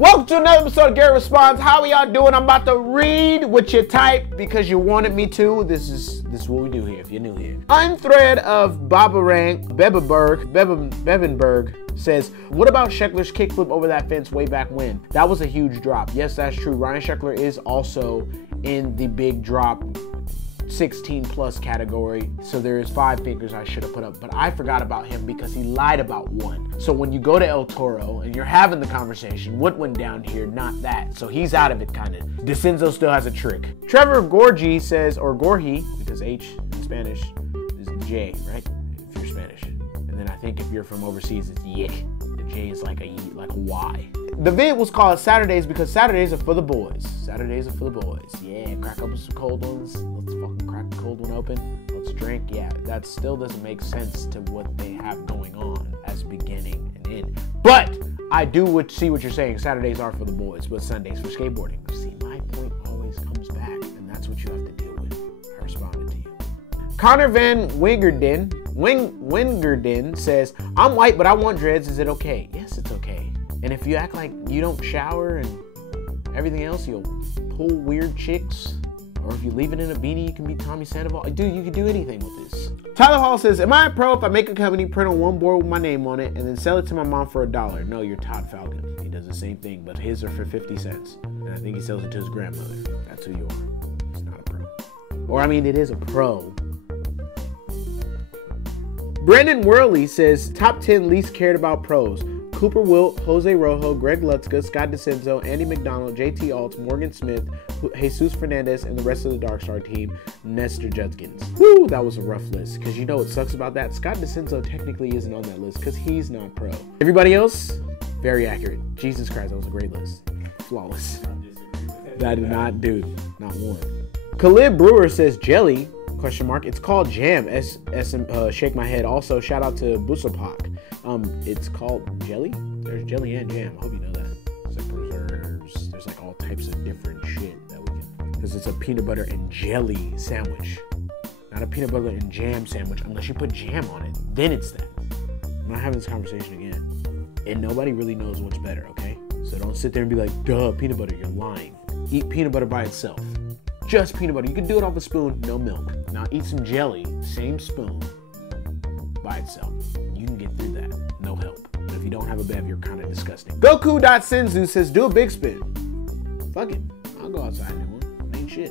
Welcome to another episode of Gary Responds. How are y'all doing? I'm about to read what you typed because you wanted me to. This is what we do here if you're new here. Unthread of Bebenberg says, what about Sheckler's kickflip over that fence way back when? That was a huge drop. Yes, that's true. Ryan Sheckler is also in the big drop 16 plus category, so there is 5 figures I should have put up, but I forgot about him because he lied about one. So when you go to El Toro and you're having the conversation, what went down here, not that. So he's out of it, kind of. DeCenzo still has a trick. Trevor Gorgie says, or Gorgie, because H in Spanish is J, right? If you're Spanish. And then I think if you're from overseas, it's Y. The J is like a Y. The vid was called Saturdays because Saturdays are for the boys. Saturdays are for the boys. Yeah, crack open some cold ones. Let's fucking crack the cold one open. Let's drink. Yeah, that still doesn't make sense to what they have going on as beginning and end. But I do see what you're saying. Saturdays are for the boys, but Sundays for skateboarding. See, my point always comes back, and that's what you have to deal with. I responded to you. Connor Van Wingerden says, I'm white, but I want dreads. Is it okay? Yes, it's okay. And if you act like you don't shower and everything else, you'll pull weird chicks. Or if you leave it in a beanie, you can be Tommy Sandoval. Dude, you can do anything with this. Tyler Hall says, am I a pro if I make a company, print on one board with my name on it, and then sell it to my mom for $1? No, you're Todd Falcon. He does the same thing, but his are for 50 cents. And I think he sells it to his grandmother. That's who you are. He's not a pro. Or, I mean, it is a pro. Brendan Worley says, top 10 least cared about pros. Cooper Wilt, Jose Rojo, Greg Lutzka, Scott DeCenzo, Andy McDonald, JT Alt, Morgan Smith, Jesus Fernandez, and the rest of the Dark Star team, Nestor Judkins. Woo, that was a rough list. Because you know what sucks about that? Scott DeCenzo technically isn't on that list because he's not pro. Everybody else, very accurate. Jesus Christ, that was a great list. Flawless. That did not do, not one. Khalid Brewer says, jelly, ? It's called jam. Shake my head. Also, shout out to Busapak. It's called jelly. There's jelly and jam. I hope you know that. It's like preserves. There's like all types of different shit that we can. Because it's a peanut butter and jelly sandwich, not a peanut butter and jam sandwich. Unless you put jam on it, then it's that. I'm not having this conversation again. And nobody really knows what's better. Okay, so don't sit there and be like, duh, peanut butter. You're lying. Eat peanut butter by itself. Just peanut butter. You can do it off a spoon, no milk. Now eat some jelly, same spoon, by itself. You can get through that, no help. But if you don't have a bev, you're kind of disgusting. Goku.Senzu says, do a big spin. Fuck it, I'll go outside and do one. Ain't shit.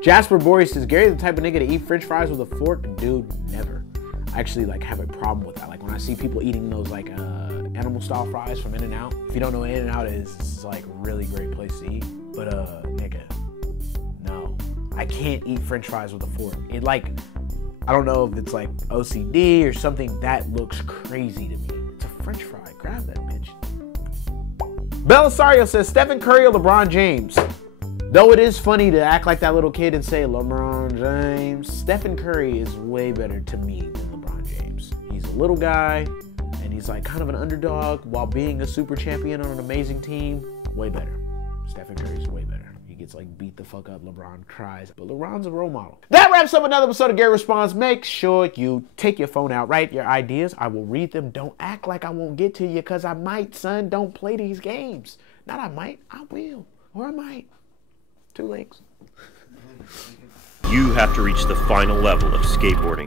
Jasper Boris says, Gary the type of nigga to eat french fries with a fork? Dude, never. I actually have a problem with that. Like when I see people eating those animal style fries from In-N-Out. If you don't know what In-N-Out is, it's like a really great place to eat. But nigga, no. I can't eat french fries with a fork. It I don't know if it's like OCD or something, that looks crazy to me. It's a french fry, grab that bitch. Belisario says, Stephen Curry or LeBron James? Though it is funny to act like that little kid and say LeBron James, Stephen Curry is way better to me than LeBron James. He's a little guy, and he's like kind of an underdog while being a super champion on an amazing team. Way better. Stephen Curry's way better. He gets beat the fuck up. LeBron cries, but LeBron's a role model. That wraps up another episode of Gary Responds. Make sure you take your phone out, write your ideas. I will read them. Don't act like I won't get to you because I might, son. Don't play these games. Not I might, I will. Or I might. 2 links. You have to reach the final level of skateboarding.